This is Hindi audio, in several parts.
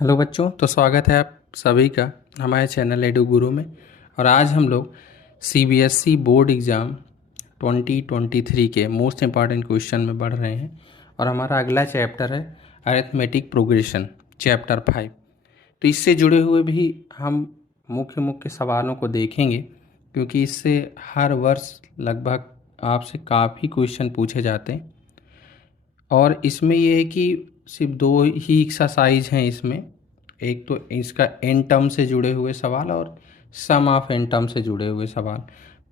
हेलो बच्चों, तो स्वागत है आप सभी का हमारे चैनल एडू गुरु में। और आज हम लोग सीबीएसई बोर्ड एग्ज़ाम 2023 के मोस्ट इम्पॉर्टेंट क्वेश्चन में बढ़ रहे हैं। और हमारा अगला चैप्टर है अरिथमेटिक प्रोग्रेशन, चैप्टर 5। तो इससे जुड़े हुए भी हम मुख्य मुख्य सवालों को देखेंगे, क्योंकि इससे हर वर्ष लगभग आपसे काफ़ी क्वेश्चन पूछे जाते हैं। और इसमें ये है कि सिर्फ दो ही एक्सरसाइज हैं इसमें। एक तो इसका एन टर्म से जुड़े हुए सवाल और सम ऑफ एन टर्म से जुड़े हुए सवाल।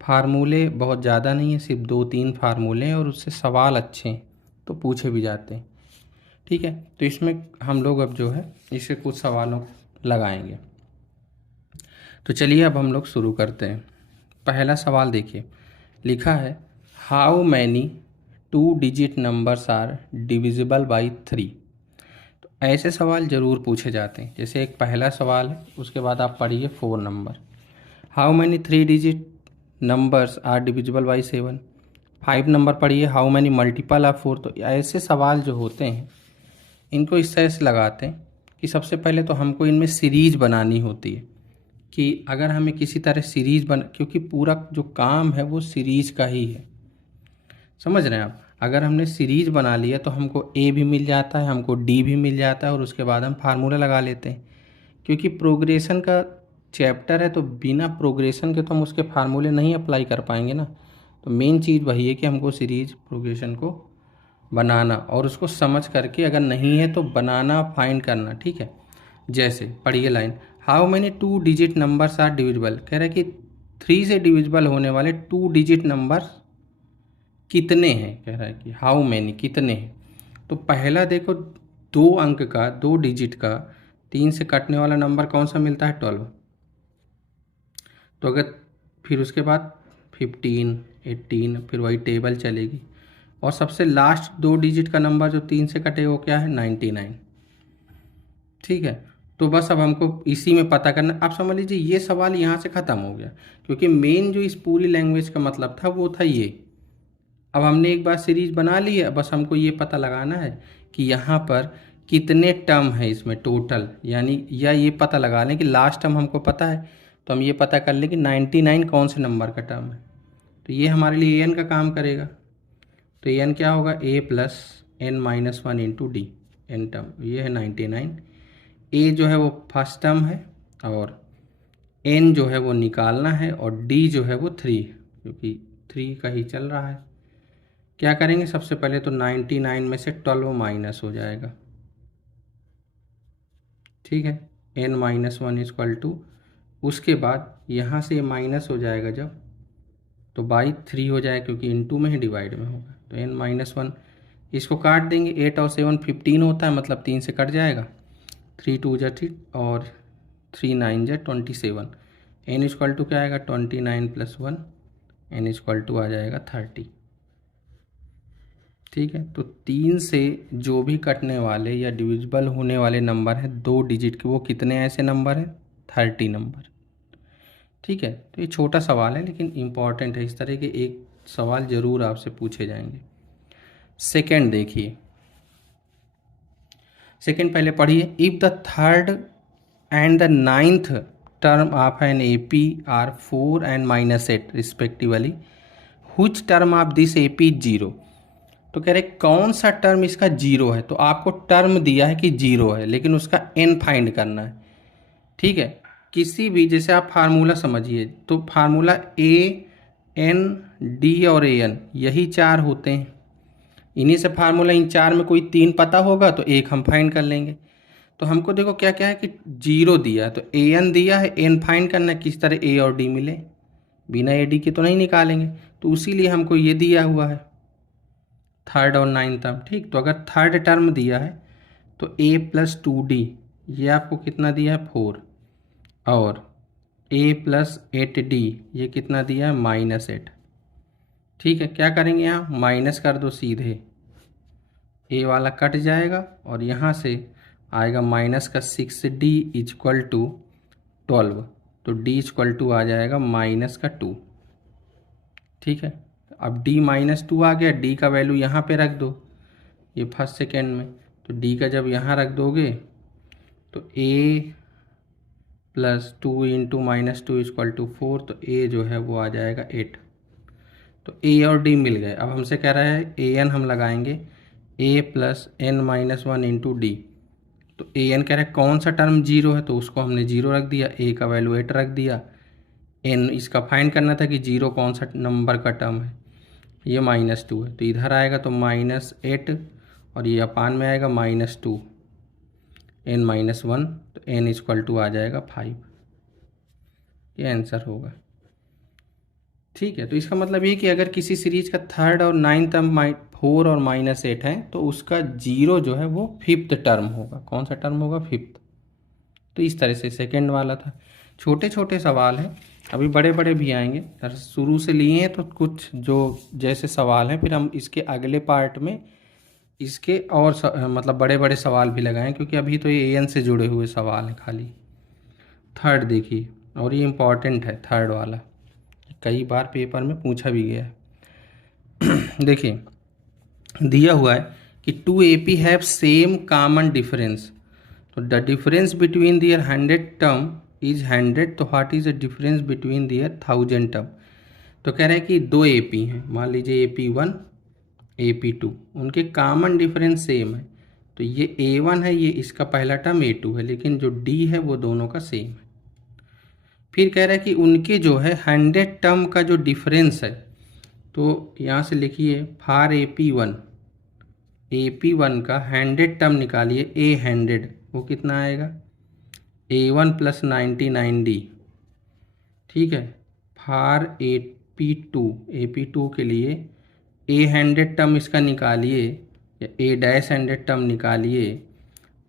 फार्मूले बहुत ज़्यादा नहीं है, सिर्फ 2-3 फार्मूले हैं और उससे सवाल अच्छे हैं तो पूछे भी जाते हैं। ठीक है, तो इसमें हम लोग अब जो है इसे कुछ सवालों लगाएंगे। तो चलिए अब हम लोग शुरू करते हैं। पहला सवाल देखिए, लिखा है how many 2 digit numbers are divisible by 3। तो ऐसे सवाल ज़रूर पूछे जाते हैं। जैसे एक पहला सवाल है, उसके बाद आप पढ़िए 4 number. How many 3 digit numbers are divisible by 7। 5 number पढ़िए, हाउ मैनी मल्टीपल ऑफ 4। तो ऐसे सवाल जो होते हैं इनको इस तरह से लगाते हैं कि सबसे पहले तो हमको इनमें सीरीज बनानी होती है कि अगर हमें किसी तरह सीरीज क्योंकि पूरा जो काम है वो सीरीज का ही है। समझ रहे हैं आप? अगर हमने सीरीज बना लिया तो हमको ए भी मिल जाता है, हमको डी भी मिल जाता है और उसके बाद हम फार्मूला लगा लेते हैं। क्योंकि प्रोग्रेशन का चैप्टर है तो बिना प्रोग्रेशन के तो हम उसके फार्मूले नहीं अप्लाई कर पाएंगे ना। तो मेन चीज़ वही है कि हमको सीरीज प्रोग्रेशन को बनाना और उसको समझ करके, अगर नहीं है तो बनाना, फाइंड करना। ठीक है, जैसे पढ़िए line, how many 2 digit numbers are divisible. कह रहा है कि 3 से डिविजिबल होने वाले 2 डिजिट नंबर कितने हैं। कह रहा है कि हाउ मैनी, कितने हैं। तो पहला देखो, 2 अंक का, 2 डिजिट का 3 से कटने वाला नंबर कौन सा मिलता है? 12। तो अगर फिर उसके बाद 15, 18, फिर वही टेबल चलेगी। और सबसे लास्ट 2 डिजिट का नंबर जो 3 से कटे वो क्या है? 99। ठीक है, तो बस अब हमको इसी में पता करना। आप समझ लीजिए ये सवाल यहाँ से ख़त्म हो गया, क्योंकि मेन जो इस पूरी लैंग्वेज का मतलब था वो था ये। अब हमने एक बार सीरीज बना ली है, बस हमको ये पता लगाना है कि यहाँ पर कितने टर्म है इसमें टोटल, यानी या ये पता लगा लें कि लास्ट टर्म हमको पता है तो हम ये पता कर लें कि 99 कौन से नंबर का टर्म है। तो ये हमारे लिए एन का काम करेगा। तो एन क्या होगा? A plus n minus 1 into d. N term ये है 99। ए जो है वो फर्स्ट टर्म है और एन जो है वो निकालना है और डी जो है वो 3, क्योंकि 3 का ही चल रहा है। क्या करेंगे? सबसे पहले तो 99 में से 12 माइनस हो जाएगा। ठीक है, n माइनस 1 इक्वल टू, उसके बाद यहाँ से माइनस हो जाएगा जब, तो बाई 3 हो जाएगा, क्योंकि इनटू में ही डिवाइड में होगा। तो n माइनस 1, इसको काट देंगे। 8 और 7 15 होता है, मतलब 3 से कट जाएगा। 3 2 जा 3 और 3 9 जा 27। n इक्वल टू क्या आएगा? 29 प्लस 1, n इक्वल टू आ जाएगा 30। ठीक है, तो 3 से जो भी कटने वाले या डिविजिबल होने वाले नंबर हैं 2 डिजिट के, वो कितने ऐसे नंबर हैं? 30 नंबर। ठीक है, तो ये छोटा सवाल है लेकिन इम्पॉर्टेंट है। इस तरह के एक सवाल ज़रूर आपसे पूछे जाएंगे। सेकंड देखिए, सेकंड पहले पढ़िए, if the third and the ninth term of an A P are 4 and -8 respectively, which term of this A P 0। तो कह रहे कौन सा टर्म इसका 0 है। तो आपको टर्म दिया है कि 0 है, लेकिन उसका n फाइंड करना है। ठीक है, किसी भी, जैसे आप फार्मूला समझिए, तो फार्मूला ए एन डी और ए एन, यही 4 होते हैं। इन्हीं से फार्मूला, इन 4 में कोई 3 पता होगा तो एक हम फाइंड कर लेंगे। तो हमको देखो क्या क्या है कि 0 दिया है, तो ए एन दिया है, एन फाइंड करना है, किस तरह ए और डी मिले, बिना ए डी के तो नहीं निकालेंगे। तो उसीलिए हमको ये दिया हुआ है, थर्ड और नाइन्थ टर्म। ठीक, तो अगर थर्ड टर्म दिया है तो ए प्लस 2d, ये आपको कितना दिया है? 4। और ए प्लस 8d, ये कितना दिया है? -8। ठीक है, क्या करेंगे? यहाँ माइनस कर दो सीधे, ए वाला कट जाएगा और यहाँ से आएगा माइनस का 6d इक्वल टू 12। तो d इक्वल टू आ जाएगा -2। ठीक है, अब d -2 आ गया, d का वैल्यू यहाँ पे रख दो, ये फर्स्ट सेकेंड में। तो d का जब यहाँ रख दोगे तो a plus 2 into -2 equal to 4, तो a जो है वो आ जाएगा 8। तो a और d मिल गए। अब हमसे कह रहा है an हम लगाएंगे a plus n minus 1 into d. तो an कह रहा है कौन सा टर्म जीरो है, तो उसको हमने जीरो रख दिया, a का वैल्यू 8 रख दिया। n इसका फाइंड करना था कि जीरो कौन सा नंबर का टर्म है, ये -2 है, तो इधर आएगा तो -8 और ये अपान में आएगा -2 n माइनस 1, तो n इक्वल टू आ जाएगा 5। ये आंसर होगा। ठीक है, तो इसका मतलब ये कि अगर किसी सीरीज का थर्ड और नाइन्थ टर्म 4 और -8 है तो उसका जीरो जो है वो फिफ्थ टर्म होगा। कौन सा टर्म होगा? फिफ्थ। तो इस तरह से सेकंड वाला था। छोटे छोटे सवाल हैं, अभी बड़े बड़े भी आएंगे। शुरू से लिए हैं तो कुछ जो जैसे सवाल हैं, फिर हम इसके अगले पार्ट में इसके और मतलब बड़े बड़े सवाल भी लगाएं, क्योंकि अभी तो ये एन से जुड़े हुए सवाल हैं खाली। थर्ड देखिए, और ये इम्पॉर्टेंट है थर्ड वाला, कई बार पेपर में पूछा भी गया है। देखिए दिया हुआ है कि 2 AP have same common difference, तो the difference between their 100 term is 100, तो what is the difference between their 1000 term. तो कह रहा है कि 2 AP हैं, मान लीजिए AP1 AP2, उनके कॉमन डिफरेंस सेम है। तो ये A1 है, ये इसका पहला टर्म A2 है, लेकिन जो D है वो दोनों का सेम है। फिर कह रहा है कि उनके जो है 100 टर्म का जो डिफरेंस है, तो यहाँ से लिखिए फॉर AP1 का 100 टर्म निकालिए A100, वो कितना आएगा? A1 plus 99D। ठीक है, फॉर AP2 के लिए A100 टर्म इसका निकालिए, या A-100 टर्म निकालिए,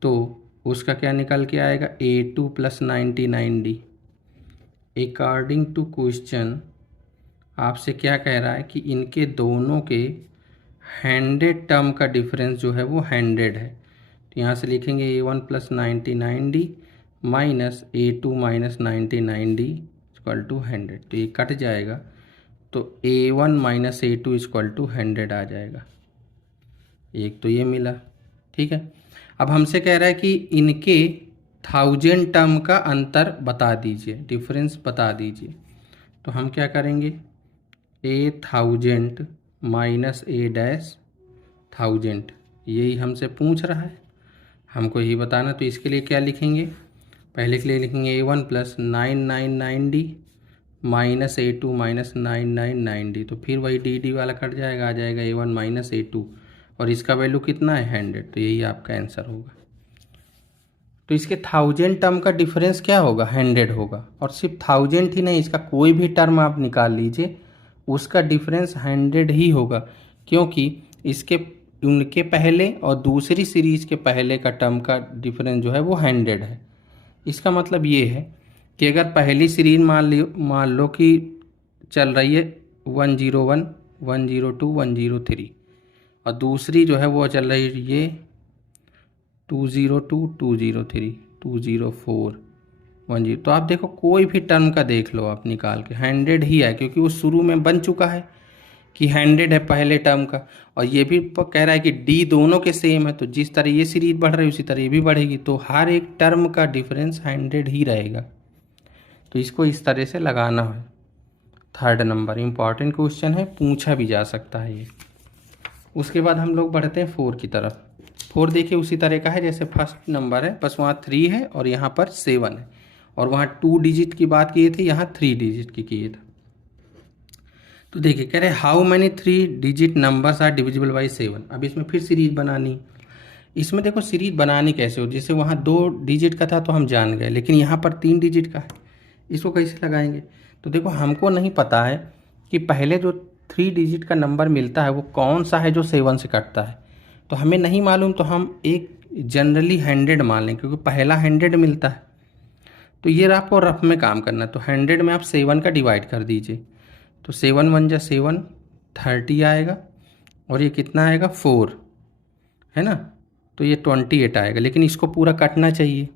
तो उसका क्या निकल के आएगा? A2 plus 99D। According to question आपसे क्या कह रहा है कि इनके दोनों के 100 टर्म का डिफरेंस जो है वो 100 है। तो यहाँ से लिखेंगे A1 plus 99D minus A2 minus 99D equal to 100, तो ये कट जाएगा, तो A1 minus A2 equal to 100 आ जाएगा। एक तो ये मिला। ठीक है, अब हमसे कह रहा है कि इनके 1000 टर्म का अंतर बता दीजिए, डिफरेंस बता दीजिए। तो हम क्या करेंगे? A1000 माइनस A-1000, यही हमसे पूछ रहा है, हमको यही बताना। तो इसके लिए क्या लिखेंगे? पहले के लिए लिखेंगे A1 plus 999D minus A2 minus 999D, तो फिर वही डी वाला कट जाएगा, आ जाएगा A1 माइनस A2, और इसका वैल्यू कितना है? 100, तो यही आपका आंसर होगा। तो इसके 1000 टर्म का डिफरेंस क्या होगा? 100 होगा। और सिर्फ 1000 ही नहीं, इसका कोई भी टर्म आप निकाल लीजिए, उसका डिफरेंस 100 ही होगा, क्योंकि इसके उनके पहले और दूसरी सीरीज के पहले का टर्म का डिफरेंस जो है वो 100 है। इसका मतलब ये है कि अगर पहली सीरीज मान लो कि चल रही है 101, 102, 103, और दूसरी जो है वो चल रही है ये 202, 203, 204, 10, तो आप देखो कोई भी टर्म का देख लो आप निकाल के 100 ही है, क्योंकि वो शुरू में बन चुका है कि 100 है पहले टर्म का, और ये भी कह रहा है कि डी दोनों के सेम है, तो जिस तरह ये सीरीज बढ़ रही है उसी तरह ये भी बढ़ेगी, तो हर एक टर्म का डिफरेंस 100 ही रहेगा। तो इसको इस तरह से लगाना है। थर्ड नंबर इम्पॉर्टेंट क्वेश्चन है, पूछा भी जा सकता है ये। उसके बाद हम लोग बढ़ते हैं 4 की तरफ। 4 देखिए उसी तरह का है जैसे फर्स्ट नंबर है, बस वहाँ 3 है और यहाँ पर 7 है, और वहाँ 2 डिजिट की बात किए थे, यहाँ 3 डिजिट की किए थे। तो देखिए कह रहे how many 3 digit numbers are divisible by 7। अब इसमें फिर सीरीज बनानी। इसमें देखो सीरीज बनानी कैसे हो, जैसे वहाँ 2 डिजिट का था तो हम जान गए, लेकिन यहाँ पर 3 डिजिट का है, इसको कैसे लगाएंगे? तो देखो हमको नहीं पता है कि पहले जो 3 डिजिट का नंबर मिलता है वो कौन सा है जो 7 से कटता है, तो हमें नहीं मालूम, तो हम एक जनरली 100 मान लें, क्योंकि पहला 100 मिलता है। तो ये आपको रफ में काम करना है, तो 100 में आप 7 का डिवाइड कर दीजिए, तो 7 1 जा 7, 30 आएगा, और ये कितना आएगा? 4 है ना, तो ये 28 आएगा, लेकिन इसको पूरा काटना चाहिए,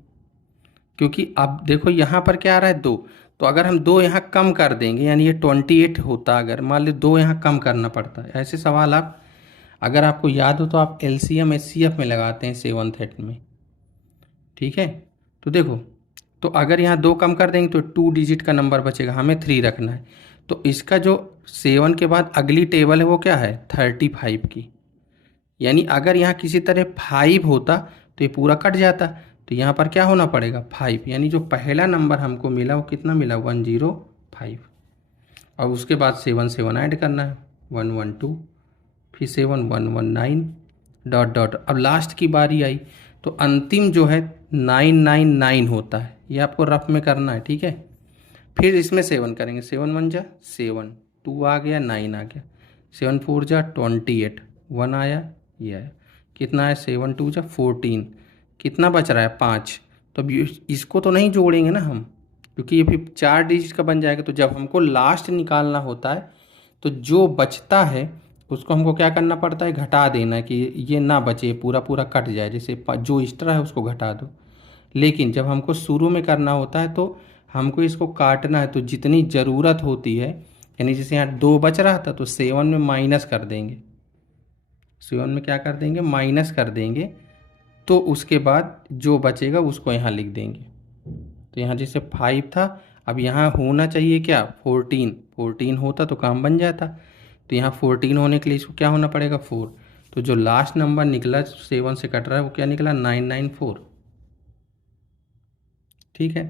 क्योंकि अब देखो यहाँ पर क्या आ रहा है? 2, तो अगर हम 2 यहाँ कम कर देंगे, यानी ये 28 होता, अगर मान लो 2 यहाँ कम करना पड़ता है। ऐसे सवाल आप अगर आपको याद हो तो आप LCM HCF में लगाते हैं 7th में, ठीक है। तो देखो, तो अगर यहाँ 2 कम कर देंगे तो 2 डिजिट का नंबर बचेगा, हमें 3 रखना है। तो इसका जो 7 के बाद अगली टेबल है वो क्या है, 35 की। यानी अगर यहाँ किसी तरह 5 होता तो ये पूरा कट जाता। तो यहाँ पर क्या होना पड़ेगा, 5। यानी जो पहला नंबर हमको मिला वो कितना मिला, 105। और उसके बाद 7 7 ऐड करना है, 112, फिर 7 119 डॉट डॉट। अब लास्ट की बारी आई तो अंतिम जो है 999 होता है, ये आपको रफ में करना है, ठीक है। फिर इसमें 7 करेंगे, 7 1 जा 7, 2 आ गया, 9 आ गया, 7 4 जा 28, 1 आया, ये आया, कितना है 7 2 जा 14, कितना बच रहा है 5। तो अब इसको तो नहीं जोड़ेंगे ना हम, क्योंकि ये फिर 4 डिजिट का बन जाएगा। तो जब हमको लास्ट निकालना होता है तो जो बचता है उसको हमको क्या करना पड़ता है, घटा देना, कि ये ना बचे, पूरा पूरा कट जाए। जैसे जो एक्स्ट्रा है उसको घटा दो। लेकिन जब हमको शुरू में करना होता है तो हमको इसको काटना है, तो जितनी ज़रूरत होती है, यानी जैसे यहाँ 2 बच रहा था तो 7 में माइनस कर देंगे, 7 में क्या कर देंगे, माइनस कर देंगे। तो उसके बाद जो बचेगा उसको यहाँ लिख देंगे। तो यहाँ जैसे 5 था, अब यहाँ होना चाहिए क्या, 14। 14 होता तो काम बन जाता। तो यहाँ 14 होने के लिए इसको क्या होना पड़ेगा, 4। तो जो लास्ट नंबर निकला 7 से कट रहा है वो क्या निकला, 994। ठीक है।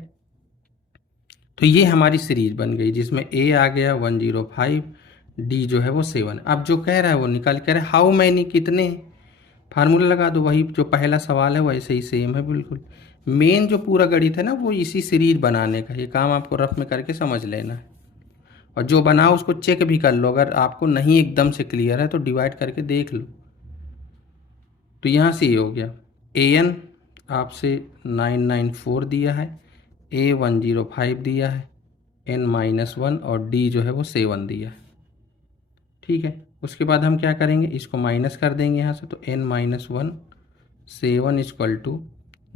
तो ये हमारी सीरीज बन गई जिसमें ए आ गया 105, डी जो है वो 7। अब जो कह रहा है वो निकाल, कह रहा है हाउ मैनी, कितने, फार्मूला लगा दो, वही जो पहला सवाल है वैसे ही सेम है बिल्कुल। मेन जो पूरा गणित है ना वो इसी सीरीज बनाने का, ये काम आपको रफ में करके समझ लेना है। और जो बनाओ उसको चेक भी कर लो, अगर आपको नहीं एकदम से क्लियर है तो डिवाइड करके देख लो। तो यहाँ से ये हो गया, ए एन आपसे 994 दिया है, ए 105 दिया है, एन -1 और डी जो है वो 7 दिया है। ठीक है, उसके बाद हम क्या करेंगे, इसको माइनस कर देंगे यहाँ से। तो n -1 7 इक्वल टू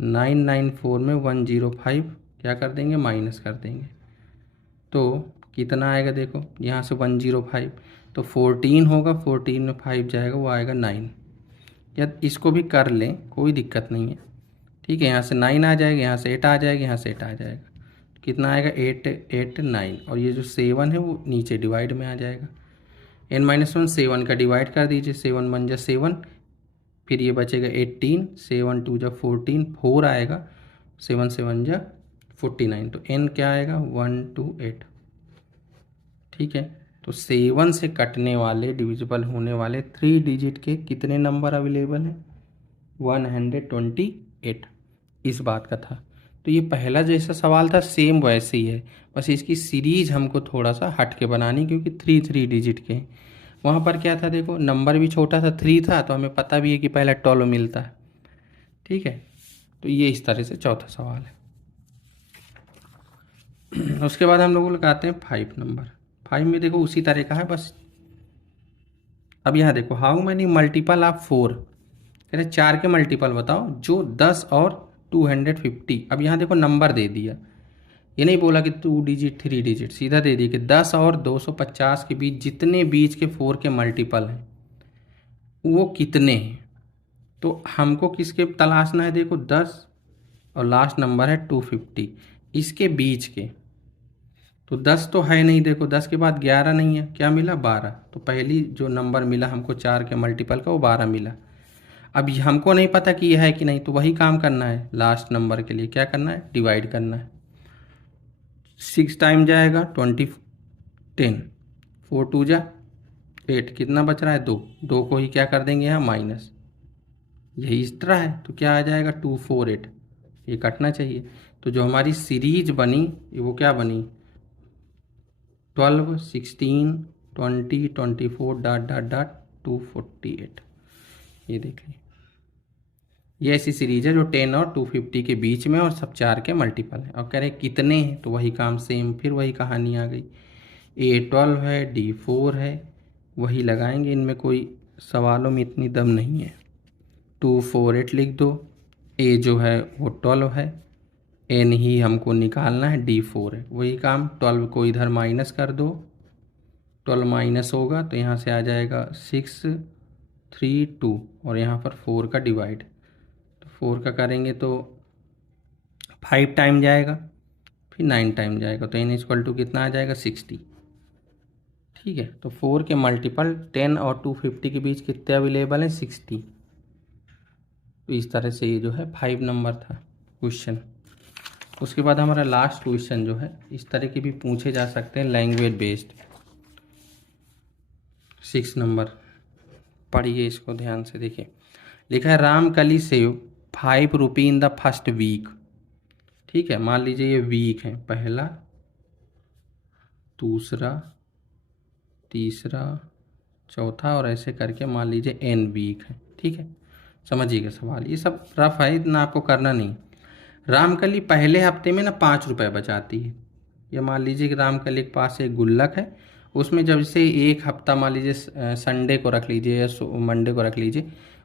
994 में 105 क्या कर देंगे, माइनस कर देंगे। तो कितना आएगा, देखो यहाँ से 105 तो 14 होगा, 14 में 5 जाएगा वो आएगा 9। या इसको भी कर लें, कोई दिक्कत नहीं है। ठीक है, यहाँ से 9 आ जाएगा, यहाँ से 8 आ जाएगा, यहाँ से 8 आ जाएगा, कितना आएगा 8 8 9। और ये जो 7 है वो नीचे डिवाइड में आ जाएगा। n -1 7 का डिवाइड कर दीजिए, 7 1 जा 7, फिर ये बचेगा 18, 7 2 जा 14, 4 आएगा, 7 7 जा 49। तो n क्या आएगा 128। ठीक है, तो 7 से कटने वाले, डिविजिबल होने वाले 3 डिजिट के कितने नंबर अवेलेबल हैं, 128। इस बात का था। तो ये पहला जैसा सवाल था सेम वैसे ही है, बस इसकी सीरीज हमको थोड़ा सा हट के बनानी, क्योंकि 3 डिजिट के। वहाँ पर क्या था, देखो नंबर भी छोटा था, 3 था, तो हमें पता भी है कि पहला 12 मिलता है। ठीक है, तो ये इस तरह से चौथा सवाल है। उसके बाद हम लोग लगाते हैं 5 नंबर। 5 में देखो उसी तरह का है बस। अब यहाँ देखो, हाउ मैनी मल्टीपल ऑफ 4, कह रहे 4 के मल्टीपल बताओ जो 10 और 250। अब यहाँ देखो नंबर दे दिया, ये नहीं बोला कि 2 डिजिट 3 डिजिट, सीधा दे दिया कि 10 और 250 के बीच जितने बीच के 4 के मल्टीपल हैं वो कितने हैं। तो हमको किसके तलाशना है, देखो 10 और लास्ट नंबर है 250, इसके बीच के। तो 10 तो है नहीं, देखो 10 के बाद 11 नहीं है, क्या मिला 12। तो पहली जो नंबर मिला हमको 4 के मल्टीपल का वो 12 मिला। अब हमको नहीं पता कि यह है कि नहीं, तो वही काम करना है, लास्ट नंबर के लिए क्या करना है, डिवाइड करना है। 6 टाइम जाएगा 20 10, 4 2 जा 8, कितना बच रहा है 2। 2 को ही क्या कर देंगे यहाँ माइनस, यही एक्स्ट्रा है तो क्या आ जाएगा 248, ये कटना चाहिए। तो जो हमारी सीरीज बनी वो क्या बनी, 12 16 20 24 डॉट डॉट डॉट 248। ये देखिए, ये ऐसी सीरीज है जो 10 और 250 के बीच में और सब 4 के मल्टीपल है। और कह रहे कितने हैं, तो वही काम सेम, फिर वही कहानी आ गई। A12 है, D4 है, वही लगाएंगे, इनमें कोई सवालों में इतनी दम नहीं है। 248 लिख दो, A जो है वो 12 है, N ही हमको निकालना है, D4 है, वही काम। 12 को इधर माइनस कर दो, 12 माइनस होगा तो यहाँ से आ जाएगा 6 3 2, और यहाँ पर 4 का डिवाइड, तो 4 का करेंगे तो 5 टाइम जाएगा, फिर 9 टाइम जाएगा, तो n इक्वल टू कितना आ जाएगा 60। ठीक है, तो 4 के मल्टीपल 10 और 250 के बीच कितने अवेलेबल हैं 60। तो इस तरह से ये जो है 5 नंबर था क्वेश्चन। उसके बाद हमारा लास्ट क्वेश्चन जो है इस तरह के भी पूछे जा सकते हैं लैंग्वेज बेस्ड। 6 नंबर पढ़िए, इसको ध्यान से देखिए। लिखा है Ramkali save 5 rupee in the first week. ठीक है, मान लीजिए ये वीक है, पहला, दूसरा, तीसरा, चौथा और ऐसे करके मान लीजिए n वीक है। ठीक है, समझिएगा सवाल, ये सब रफ है, इतना आपको करना नहीं। रामकली पहले हफ्ते में ना 5 रुपये बचाती है। ये मान लीजिए कि रामकली के पास एक गुल्लक है, उसमें जब से एक हफ्ता मान लीजिए संडे को रख लीजिए या मंडे को रख लीजिए,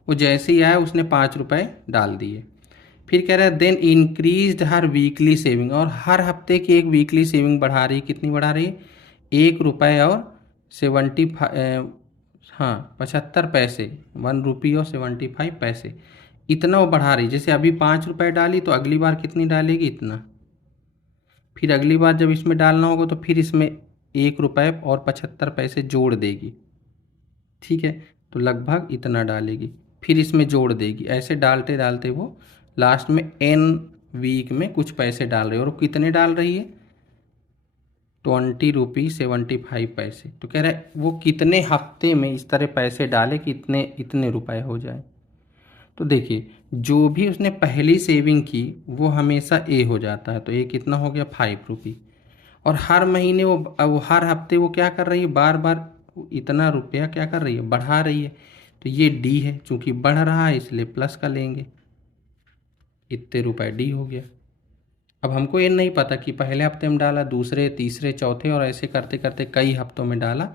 वो जैसे ही आया उसने 5 रुपये डाल दिए। फिर कह रहा है देन इंक्रीज्ड हर वीकली सेविंग, और हर हफ्ते की एक वीकली सेविंग बढ़ा रही है। कितनी बढ़ा रही है? 1 रुपये और 75 पैसे, 1 रुपी और 75 पैसे, इतना वो बढ़ा रही। जैसे अभी 5 रुपये डाली तो अगली बार कितनी डालेगी? इतना। फिर अगली बार जब इसमें डालना होगा तो फिर इसमें 1 रुपये और 75 पैसे जोड़ देगी। ठीक है, तो लगभग इतना डालेगी, फिर इसमें जोड़ देगी। ऐसे डालते डालते वो लास्ट में n वीक में कुछ पैसे डाल रही है। और वो कितने डाल रही है? 20 रुपी 75 पैसे। तो कह रहा है वो कितने हफ्ते में इस तरह पैसे डाले कि इतने रुपए हो जाए। तो देखिए, जो भी उसने पहली सेविंग की वो हमेशा ए हो जाता है। तो ये कितना हो गया? 5 रुपी। और हर महीने वो हर हफ्ते वो क्या कर रही है? बार बार इतना रुपया क्या कर रही है? बढ़ा रही है। तो ये डी है, चूंकि बढ़ रहा है इसलिए प्लस का लेंगे, इतने रुपए डी हो गया। अब हमको ये नहीं पता कि पहले हफ्ते में डाला, दूसरे, तीसरे, चौथे और ऐसे करते करते कई हफ्तों में डाला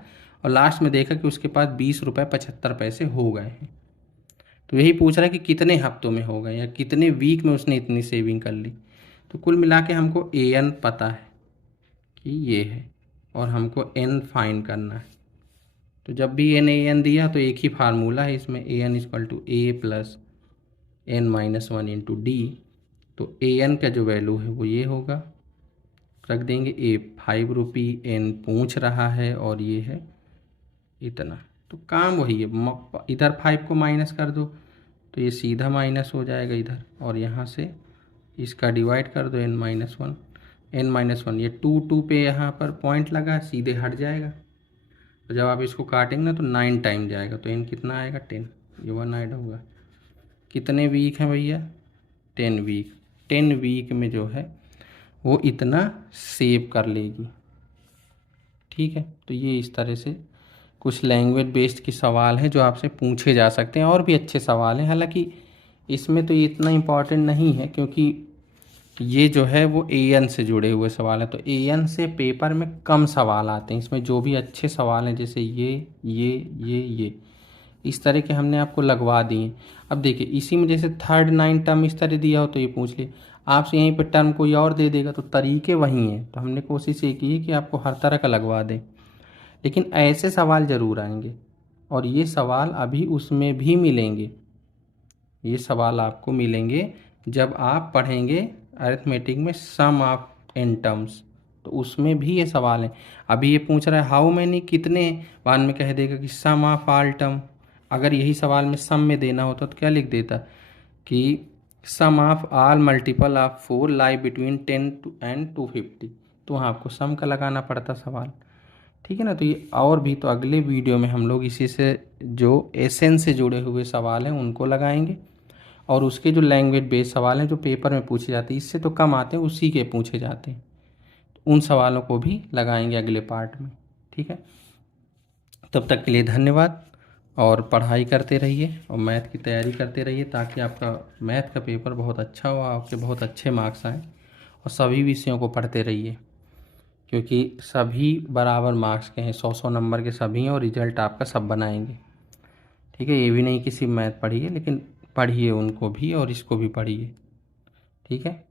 और लास्ट में देखा कि उसके पास 20 रुपये 75 पैसे हो गए हैं। तो यही पूछ रहा है कि कितने हफ्तों में हो गए या कितने वीक में उसने इतनी सेविंग कर ली। तो कुल मिला के हमको ए एन पता है कि ये है और हमको एन फाइंड करना है। तो जब भी एन ए एन दिया तो एक ही फार्मूला है इसमें, a n equal to a plus n minus 1 into d. तो ए एन का जो वैल्यू है वो ये होगा, रख देंगे ए 5 रुपी, एन पूछ रहा है और ये है इतना। तो काम वही है, इधर 5 को माइनस कर दो तो ये सीधा माइनस हो जाएगा इधर, और यहाँ से इसका डिवाइड कर दो n माइनस वन, ये 2 पे यहाँ पर पॉइंट लगा, सीधे हट जाएगा। तो जब आप इसको काटेंगे ना तो 9 टाइम जाएगा, तो n कितना आएगा? 10। ये 1 ऐड होगा। कितने वीक हैं भैया? 10 वीक। 10 वीक में जो है वो इतना सेव कर लेगी। ठीक है, तो ये इस तरह से कुछ लैंग्वेज बेस्ड के सवाल हैं जो आपसे पूछे जा सकते हैं। और भी अच्छे सवाल हैं, हालांकि इसमें तो ये इतना इम्पॉर्टेंट नहीं है क्योंकि ये जो है वो एन से जुड़े हुए सवाल हैं। तो एन से पेपर में कम सवाल आते हैं। इसमें जो भी अच्छे सवाल हैं जैसे ये इस तरह के हमने आपको लगवा दिए। अब देखिए, इसी में जैसे 3rd 9 टर्म इस तरह दिया हो तो ये पूछ लिए, आपसे यहीं पर टर्म कोई और दे देगा, तो तरीके वही हैं। तो हमने कोशिश ये की है कि आपको हर तरह का लगवा दें, लेकिन ऐसे सवाल ज़रूर आएंगे। और ये सवाल अभी उसमें भी मिलेंगे, ये सवाल आपको मिलेंगे जब आप पढ़ेंगे अरिथमेटिक में सम ऑफ n टर्म्स, तो उसमें भी ये सवाल हैं। अभी ये पूछ रहा है हाउ मैनी, कितने, बाद में कह देगा कि सम ऑफ ऑल टर्म। अगर यही सवाल में सम में देना होता तो क्या लिख देता कि sum of all multiple of 4 lie between 10 and 250, तो वहाँ आपको सम का लगाना पड़ता सवाल। ठीक है ना। तो ये और भी, तो अगले वीडियो में हम लोग इसी से जो एसेंस से जुड़े हुए सवाल हैं उनको लगाएंगे, और उसके जो लैंग्वेज बेस्ड सवाल हैं जो पेपर में पूछे जाते हैं, इससे तो कम आते हैं, उसी के पूछे जाते हैं, उन सवालों को भी लगाएंगे अगले पार्ट में। ठीक है, तब तक के लिए धन्यवाद, और पढ़ाई करते रहिए और मैथ की तैयारी करते रहिए ताकि आपका मैथ का पेपर बहुत अच्छा हो, आपके बहुत अच्छे मार्क्स आएँ। और सभी विषयों को पढ़ते रहिए क्योंकि सभी बराबर मार्क्स के हैं, 100 नंबर के सभी हैं और रिजल्ट आपका सब बनाएंगे। ठीक है, ये भी नहीं कि सिर्फ मैथ पढ़िए, लेकिन पढ़िए उनको भी और इसको भी पढ़िए। ठीक है।